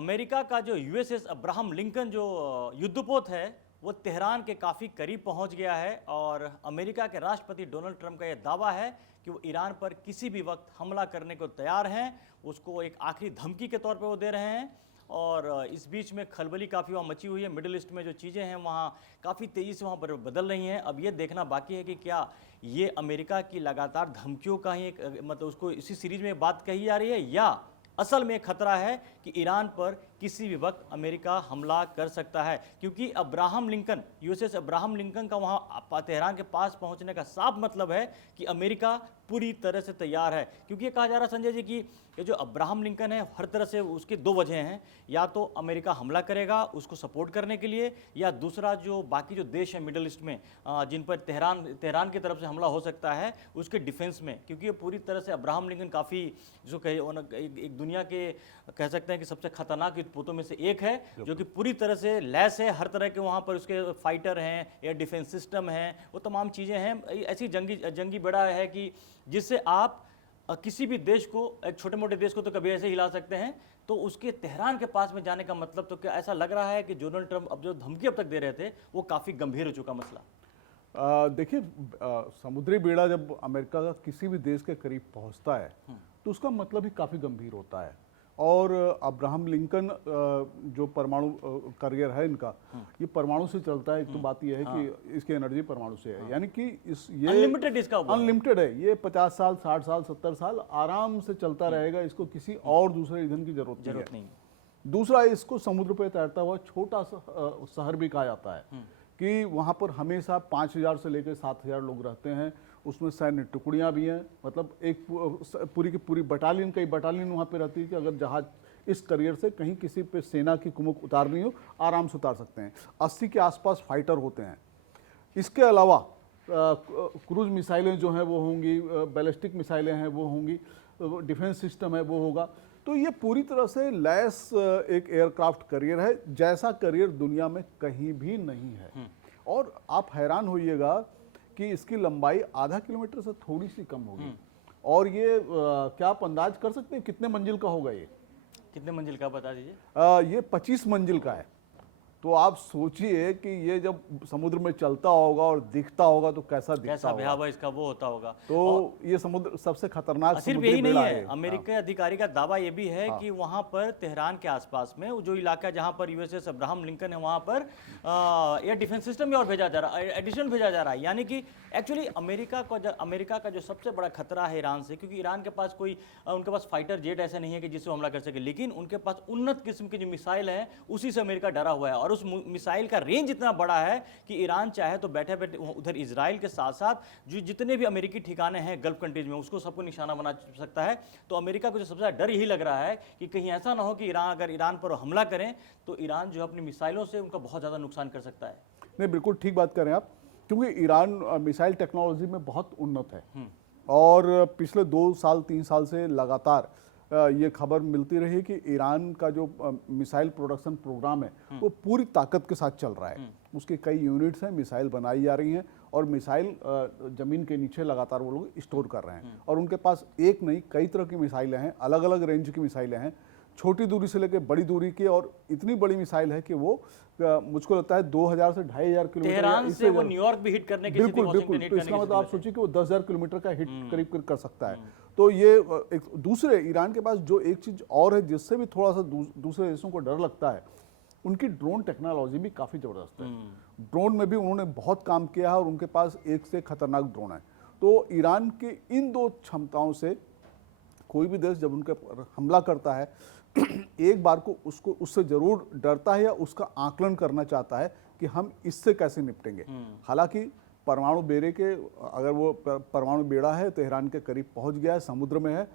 America का जो USS Abraham Lincoln जो युद्धपोत है वो तेहरान के काफ़ी करीब पहुंच गया है और अमेरिका के राष्ट्रपति डोनाल्ड ट्रंप का यह दावा है कि वो ईरान पर किसी भी वक्त हमला करने को तैयार हैं। उसको एक आखिरी धमकी के तौर पे वो दे रहे हैं और इस बीच में खलबली काफ़ी वहाँ मची हुई है। मिडिल ईस्ट में जो चीज़ें हैं वहाँ काफ़ी तेज़ी से वहाँ पर बदल रही हैं। अब ये देखना बाकी है कि क्या ये अमेरिका की लगातार धमकियों का ही एक मतलब उसको इसी सीरीज में बात कही जा रही है या असल में खतरा है कि ईरान पर किसी भी वक्त अमेरिका हमला कर सकता है, क्योंकि Abraham Lincoln USS Abraham Lincoln का वहाँ तेहरान के पास पहुँचने का साफ मतलब है कि अमेरिका पूरी तरह से तैयार है। क्योंकि ये कहा जा रहा है संजय जी कि ये जो अब्राहम लिंकन है हर तरह से उसके दो वजह हैं, या तो अमेरिका हमला करेगा उसको सपोर्ट करने के लिए, या दूसरा जो बाकी जो देश हैं मिडल ईस्ट में जिन पर तेहरान की तरफ से हमला हो सकता है उसके डिफेंस में। क्योंकि ये पूरी तरह से अब्राहम लिंकन काफ़ी जो कहे एक दुनिया के कह सकते हैं कि सबसे खतरनाक युद्धपोतों में से एक है, जो कि पूरी तरह से लैस है। हर तरह के वहाँ पर उसके फाइटर हैं, एयर डिफेंस सिस्टम है, वो तमाम चीज़ें हैं। ऐसी जंगी बेड़ा है कि जिससे आप किसी भी देश को, एक छोटे मोटे देश को तो कभी ऐसे हिला सकते हैं। तो उसके तेहरान के पास में जाने का मतलब तो क्या ऐसा लग रहा है कि डोनाल्ड ट्रंप अब जो धमकी अब तक दे रहे थे वो काफ़ी गंभीर हो चुका मसला। देखिए, समुद्री बेड़ा जब अमेरिका का किसी भी देश के करीब पहुंचता है तो उसका मतलब ही काफ़ी गंभीर होता है। और अब्राहम लिंकन जो परमाणु करियर है इनका, ये परमाणु से चलता है। एक तो बात यह है कि इसकी एनर्जी परमाणु से है, यानी कि ये अनलिमिटेड इसका अनलिमिटेड है। ये 50 साल 60 साल 70 साल आराम से चलता रहेगा। इसको किसी और दूसरे ईंधन की जरूरत नहीं है। दूसरा, इसको समुद्र पे तैरता हुआ छोटा सा शहर भी कहा जाता है कि वहाँ पर हमेशा 5000 से लेकर 7000 लोग रहते हैं। उसमें सैन्य टुकड़ियाँ भी हैं, मतलब एक पूरी की पूरी बटालियन, कई बटालियन वहाँ पे रहती है कि अगर जहाज इस करियर से कहीं किसी पे सेना की कुमुक उतारनी हो आराम से उतार सकते हैं। 80 के आसपास फाइटर होते हैं। इसके अलावा क्रूज मिसाइलें जो हैं वो होंगी, बैलिस्टिक मिसाइलें हैं वो होंगी, डिफेंस सिस्टम है वो होगा। तो ये पूरी तरह से लैस एक एयरक्राफ्ट करियर है, जैसा करियर दुनिया में कहीं भी नहीं है। और आप हैरान होइएगा कि इसकी लंबाई आधा किलोमीटर से थोड़ी सी कम होगी। और ये क्या आप अंदाज कर सकते हैं कितने मंजिल का होगा? ये कितने मंजिल का बता दीजिए। ये 25 मंजिल का है। तो आप सोचिए कि ये जब समुद्र में चलता होगा और दिखता होगा तो कैसा दिखता होगा, भयावह इसका वो होता होगा। तो ये समुद्र सबसे खतरनाक सिर्फ यही नहीं है, अमेरिकी अधिकारी का दावा ये भी है कि वहां पर तेहरान के आसपास में जो इलाका जहां पर यूएसएस अब्राहम लिंकन है वहां पर एयर डिफेंस सिस्टम भी और भेजा जा रहा है, एडिशन भेजा जा रहा है। यानी कि एक्चुअली अमेरिका का जो सबसे बड़ा खतरा है ईरान से, क्योंकि ईरान के पास कोई उनके पास फाइटर जेट ऐसे नहीं है कि जिससे हमला कर सके, लेकिन उनके पास उन्नत किस्म की जो मिसाइल है उसी से अमेरिका डरा हुआ है। और उस मिसाइल का रेंज इतना बड़ा है कि ईरान चाहे तो बैठे बैठे उधर इजराइल के साथ साथ जो जितने भी अमेरिकी ठिकाने हैं गल्फ कंट्रीज में उसको सबको निशाना बना सकता है। तो अमेरिका को जो सबसे ज़्यादा डर यही लग रहा है कि कहीं ऐसा ना हो कि अगर ईरान पर हमला करें तो ईरान जो अपनी मिसाइलों से उनका बहुत ज़्यादा नुकसान कर सकता है। नहीं, बिल्कुल ठीक बात करें आप, क्योंकि ईरान मिसाइल टेक्नोलॉजी में बहुत उन्नत है। और पिछले 2 साल 3 साल से लगातार ये खबर मिलती रही कि ईरान का जो मिसाइल प्रोडक्शन प्रोग्राम है वो पूरी ताकत के साथ चल रहा है। उसके कई यूनिट्स हैं, मिसाइल बनाई जा रही हैं और मिसाइल ज़मीन के नीचे लगातार वो लोग स्टोर कर रहे हैं। और उनके पास एक नहीं कई तरह की मिसाइलें हैं, अलग अलग रेंज की मिसाइलें हैं, छोटी दूरी से लेकर बड़ी दूरी की। और इतनी बड़ी मिसाइल है कि वो मुझको लगता है 2000 से 2500 किलोमीटर से वो न्यूयॉर्क भी हिट करने की बिल्कुल। तो इसका मतलब आप सोचिए कि वो 10,000 किलोमीटर का हिट करीब कर सकता है। तो ये एक दूसरे ईरान के पास जो एक चीज और है जिससे भी थोड़ा सा दूसरे देशों को डर लगता है, उनकी ड्रोन टेक्नोलॉजी भी काफी जबरदस्त है। ड्रोन में भी उन्होंने बहुत काम किया है और उनके पास एक से खतरनाक ड्रोन है। तो ईरान के इन दो क्षमताओं से कोई भी देश जब उनके हमला करता है एक बार को उससे जरूर डरता है या उसका आकलन करना चाहता है कि हम इससे कैसे निपटेंगे। हालांकि परमाणु बेड़े के, अगर वो परमाणु बेड़ा है तेहरान के करीब पहुंच गया है, समुद्र में है,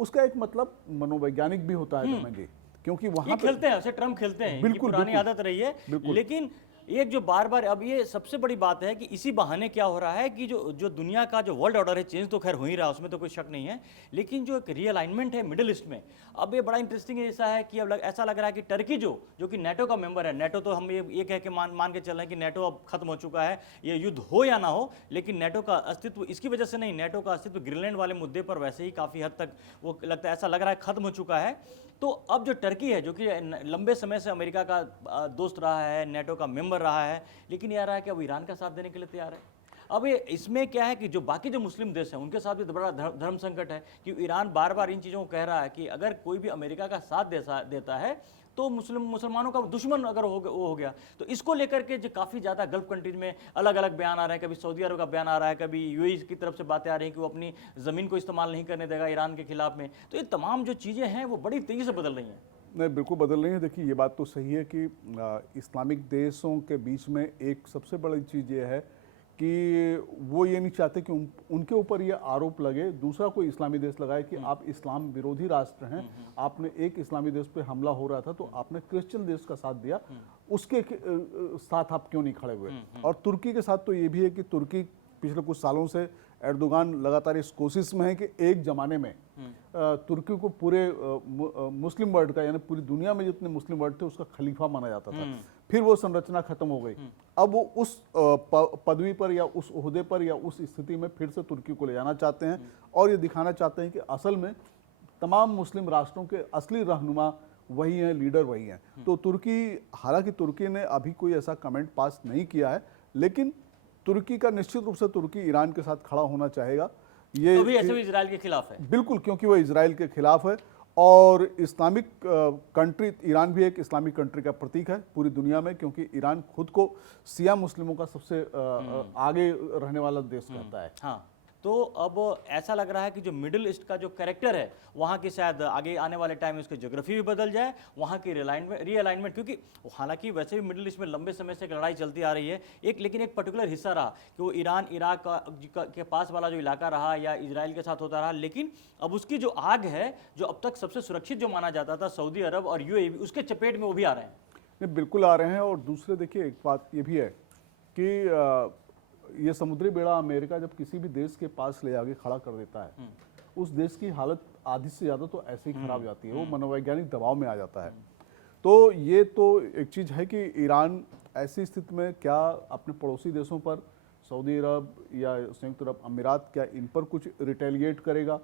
उसका एक मतलब मनोवैज्ञानिक भी होता है जी, क्योंकि वहां खेलते हैं, ट्रम्प खेलते हैं, बिल्कुल पुरानी आदत रही है। लेकिन एक जो बार बार अब ये सबसे बड़ी बात है कि इसी बहाने क्या हो रहा है कि जो दुनिया का जो वर्ल्ड ऑर्डर है चेंज तो खैर हो ही रहा है, उसमें तो कोई शक नहीं है, लेकिन जो एक रीअलाइनमेंट है मिडिल ईस्ट में अब ये बड़ा इंटरेस्टिंग ऐसा है कि अब ऐसा लग रहा है कि टर्की जो कि नेटो का मेंबर है, नेटो तो हम ये कह के मान के चल रहे हैं कि नेटो अब खत्म हो चुका है, ये युद्ध हो या ना हो, लेकिन नेटो का अस्तित्व इसकी वजह से नहीं, नेटो का अस्तित्व ग्रीनलैंड वाले मुद्दे पर वैसे ही काफ़ी हद तक वो लगता है, ऐसा लग रहा है खत्म हो चुका है। तो अब जो टर्की है, जो कि लंबे समय से अमेरिका का दोस्त रहा है, नेटो का मेंबर रहा है, लेकिन ये आ रहा है कि अब ईरान का साथ देने के लिए तैयार है। अब ये इसमें क्या है कि जो बाकी जो मुस्लिम देश हैं उनके साथ भी बड़ा धर्म संकट है कि ईरान बार बार इन चीज़ों को कह रहा है कि अगर कोई भी अमेरिका का साथ देता है तो मुसलमानों का दुश्मन अगर वो हो गया। तो इसको लेकर के जो काफ़ी ज़्यादा गल्फ कंट्रीज में अलग अलग बयान आ रहे हैं, कभी सऊदी अरब का बयान आ रहा है, कभी यूएई की तरफ से बातें आ रही हैं कि वो अपनी ज़मीन को इस्तेमाल नहीं करने देगा ईरान के खिलाफ में। तो ये तमाम जो चीज़ें हैं वो बड़ी तेज़ी से बदल रही हैं। नहीं, बिल्कुल बदल रही है। देखिए, ये बात तो सही है कि इस्लामिक देशों के बीच में एक सबसे बड़ी चीज़ ये है कि वो ये नहीं चाहते कि उनके ऊपर ये आरोप लगे, दूसरा कोई इस्लामी देश लगाए कि आप इस्लाम विरोधी राष्ट्र हैं, आपने एक इस्लामी देश पे हमला हो रहा था तो आपने क्रिश्चियन देश का साथ दिया, उसके साथ आप क्यों नहीं खड़े हुए। और तुर्की के साथ तो ये भी है कि तुर्की पिछले कुछ सालों से एर्दोगान लगातार इस कोशिश में है कि एक ज़माने में तुर्की को पूरे मुस्लिम वर्ल्ड का, यानी पूरी दुनिया में जितने मुस्लिम वर्ल्ड थे उसका खलीफा माना जाता था। फिर वो संरचना खत्म हो गई। अब वो उस पदवी पर या उस ओहदे पर या उस स्थिति में फिर से तुर्की को ले जाना चाहते हैं और ये दिखाना चाहते हैं कि असल में तमाम मुस्लिम राष्ट्रों के असली रहनुमा वही हैं, लीडर वही हैं। तो तुर्की, हालांकि तुर्की ने अभी कोई ऐसा कमेंट पास नहीं किया है, लेकिन तुर्की का निश्चित रूप से तुर्की ईरान के साथ खड़ा होना चाहेगा। ये तो भी ऐसे भी इजराइल के खिलाफ है, बिल्कुल, क्योंकि वो इजराइल के खिलाफ है और इस्लामिक कंट्री, ईरान भी एक इस्लामिक कंट्री का प्रतीक है पूरी दुनिया में, क्योंकि ईरान खुद को शिया मुस्लिमों का सबसे आगे रहने वाला देश कहता है। हाँ, तो अब ऐसा लग रहा है कि जो मिडिल ईस्ट का जो कैरेक्टर है वहाँ की शायद आगे आने वाले टाइम में उसकी ज्योग्राफी भी बदल जाए, वहाँ की रीअलाइनमेंट, क्योंकि हालांकि वैसे भी मिडिल ईस्ट में लंबे समय से एक लड़ाई चलती आ रही है, लेकिन एक पर्टिकुलर हिस्सा रहा कि वो ईरान इराक के पास वाला जो इलाका रहा या इजराइल के साथ होता रहा, लेकिन अब उसकी जो आग है, जो अब तक सबसे सुरक्षित जो माना जाता था सऊदी अरब और यूएई, उसके चपेट में वो भी आ रहे हैं। नहीं, बिल्कुल आ रहे हैं। और दूसरे देखिए, एक बात ये भी है कि ये समुद्री बेड़ा अमेरिका जब किसी भी देश के पास ले आके खड़ा कर देता है, उस देश की हालत आधी से ज़्यादा तो ऐसे ही खराब जाती है, वो मनोवैज्ञानिक दबाव में आ जाता है। तो ये तो एक चीज़ है कि ईरान ऐसी स्थिति में क्या अपने पड़ोसी देशों पर, सऊदी अरब या संयुक्त अरब अमीरात, क्या इन पर कुछ रिटेलिएट करेगा।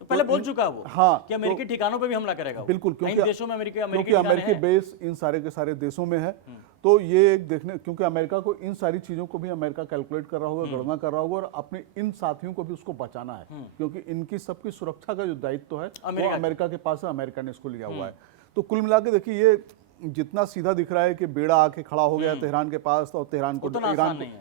तो पहले बोल चुका है वो, हाँ, कि अमेरिकी ठिकानों पे भी हमला करेगा। बिल्कुल, क्योंकि देशों में क्योंकि अमेरिकी बेस इन सारे के सारे देशों में है। तो ये एक देखने, क्योंकि अमेरिका को इन सारी चीजों को भी अमेरिका कैलकुलेट कर रहा होगा, गणना कर रहा होगा और अपने इन साथियों को भी उसको बचाना है, क्योंकि इनकी सबकी सुरक्षा का जो दायित्व है वो अमेरिका के पास है, अमेरिका ने इसको लिया हुआ है। तो कुल मिला के देखिए, ये जितना सीधा दिख रहा है कि बेड़ा आके खड़ा हो गया तेहरान के पास और तेहरान को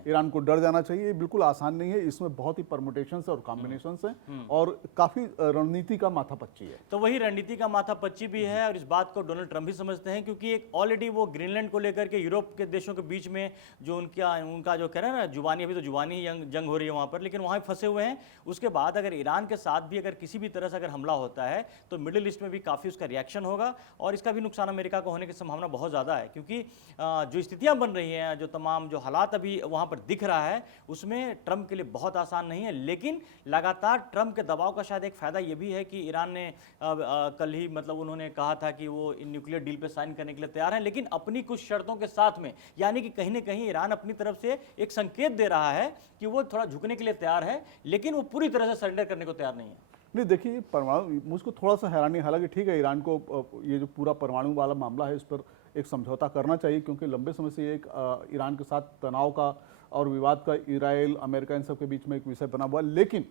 ईरान को डर जाना चाहिए, ये बिल्कुल आसान नहीं है। इसमें बहुत ही परमुटेशंस और कॉम्बिनेशंस हैं और काफी रणनीति का माथापच्ची है। तो वही रणनीति का माथापच्ची भी है और इस बात को डोनाल्ड ट्रंप भी समझते हैं, क्योंकि एक ऑलरेडी वो ग्रीनलैंड को लेकर के यूरोप के देशों के बीच में जो उनका जो कह रहे हैं ना जुबानी, अभी तो जुबानी जंग हो रही है वहाँ पर, लेकिन वहाँ फंसे हुए हैं। उसके बाद अगर ईरान के साथ भी अगर किसी भी तरह से अगर हमला होता है तो मिडिल ईस्ट में भी काफ़ी उसका रिएक्शन होगा और इसका भी नुकसान अमेरिका को होने की संभावना बहुत ज़्यादा है, क्योंकि जो स्थितियां बन रही हैं, जो तमाम जो हालात अभी वहां पर दिख रहा है, उसमें ट्रंप के लिए बहुत आसान नहीं है। लेकिन लगातार ट्रंप के दबाव का शायद एक फ़ायदा ये भी है कि ईरान ने कल ही मतलब उन्होंने कहा था कि वो न्यूक्लियर डील पे साइन करने के लिए तैयार हैं, लेकिन अपनी कुछ शर्तों के साथ में, यानी कि कहीं ना कहीं ईरान अपनी तरफ से एक संकेत दे रहा है कि वो थोड़ा झुकने के लिए तैयार है, लेकिन वो पूरी तरह से सरेंडर करने को तैयार नहीं है। नहीं, देखिए, परमाणु, मुझको थोड़ा सा हैरानी, हालांकि ठीक है, ईरान को ये जो पूरा परमाणु वाला मामला है इस पर एक समझौता करना चाहिए, क्योंकि लंबे समय से एक ईरान के साथ तनाव का और विवाद का इजराइल, अमेरिका, इन सब के बीच में एक विषय बना हुआ है। लेकिन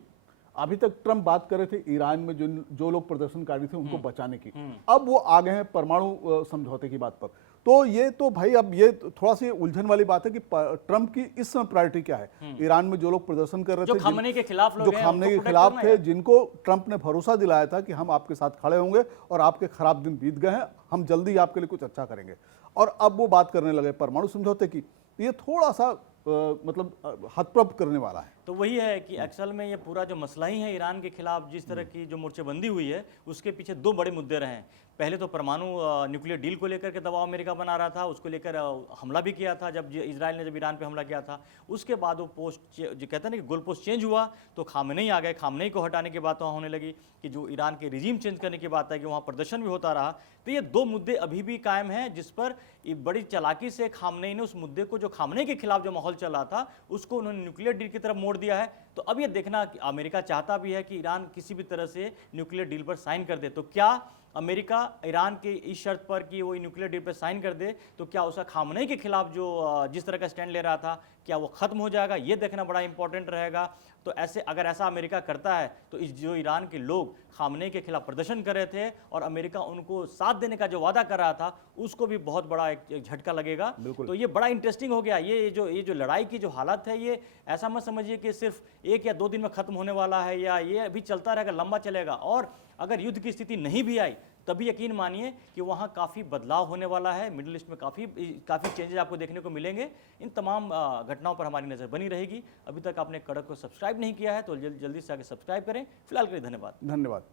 अभी तक ट्रंप बात कर रहे थे ईरान में जो लोग प्रदर्शनकारी थे उनको बचाने की, अब वो आ गए हैं परमाणु समझौते की बात पर। तो ये तो भाई, अब ये थोड़ा सी उलझन वाली बात है कि ट्रंप की इस समय प्रायोरिटी क्या है। ईरान में जो लोग प्रदर्शन कर रहे थे, जो खामनेई के खिलाफ लोग हैं, खामनेई के खिलाफ थे, जिनको ट्रंप ने भरोसा दिलाया था कि हम आपके साथ खड़े होंगे और आपके खराब दिन बीत गए हैं, हम जल्दी आपके लिए कुछ अच्छा करेंगे, और अब वो बात करने लगे परमाणु समझौते की। ये थोड़ा सा मतलब हतप्रभ करने वाला है। तो वही है कि अक्सर में ये पूरा जो मसला ही है ईरान के खिलाफ जिस तरह की जो मोर्चेबंदी हुई है, उसके पीछे दो बड़े मुद्दे रहे हैं। पहले तो परमाणु न्यूक्लियर डील को लेकर के दबाव अमेरिका बना रहा था, उसको लेकर हमला भी किया था जब इजराइल ने जब ईरान पे हमला किया था। उसके बाद वो पोस्ट जो कहते हैं ना कि गोल पोस्ट चेंज हुआ, तो खामनेई आ गए, खामनेई को हटाने की बात वहाँ होने लगी कि जो ईरान के रिजीम चेंज करने की बात है कि वहाँ प्रदर्शन भी होता रहा। तो ये दो मुद्दे अभी भी कायम हैं, जिस पर बड़ी चालाकी से खामनेई ने उस मुद्दे को, जो खामनेई के खिलाफ जो माहौल चल रहा था, उसको उन्होंने न्यूक्लियर डील की तरफ मोड़ दिया है, तो अब ये देखना कि अमेरिका चाहता भी है कि ईरान किसी भी तरह से न्यूक्लियर डील पर साइन कर दे। तो क्या अमेरिका ईरान के इस शर्त पर कि वो न्यूक्लियर डील पर साइन कर दे, तो क्या उसका खामनेई के खिलाफ जो जिस तरह का स्टैंड ले रहा था, क्या वो खत्म हो जाएगा, ये देखना बड़ा इंपॉर्टेंट रहेगा। तो ऐसे अगर ऐसा अमेरिका करता है तो इस जो ईरान के लोग खामनेई के खिलाफ प्रदर्शन कर रहे थे और अमेरिका उनको साथ देने का जो वादा कर रहा था, उसको भी बहुत बड़ा एक झटका लगेगा। तो ये बड़ा इंटरेस्टिंग हो गया। ये जो लड़ाई की जो हालत है, ये ऐसा मत समझिए कि सिर्फ 1 या 2 दिन में खत्म होने वाला है, या ये अभी चलता रहेगा, लंबा चलेगा। और अगर युद्ध की स्थिति नहीं भी आई तभी यकीन मानिए कि वहाँ काफ़ी बदलाव होने वाला है। मिडिल ईस्ट में काफ़ी चेंजेस आपको देखने को मिलेंगे। इन तमाम घटनाओं पर हमारी नज़र बनी रहेगी। अभी तक आपने कड़क को सब्सक्राइब नहीं किया है तो जल्दी से आके सब्सक्राइब करें। फिलहाल के लिए धन्यवाद।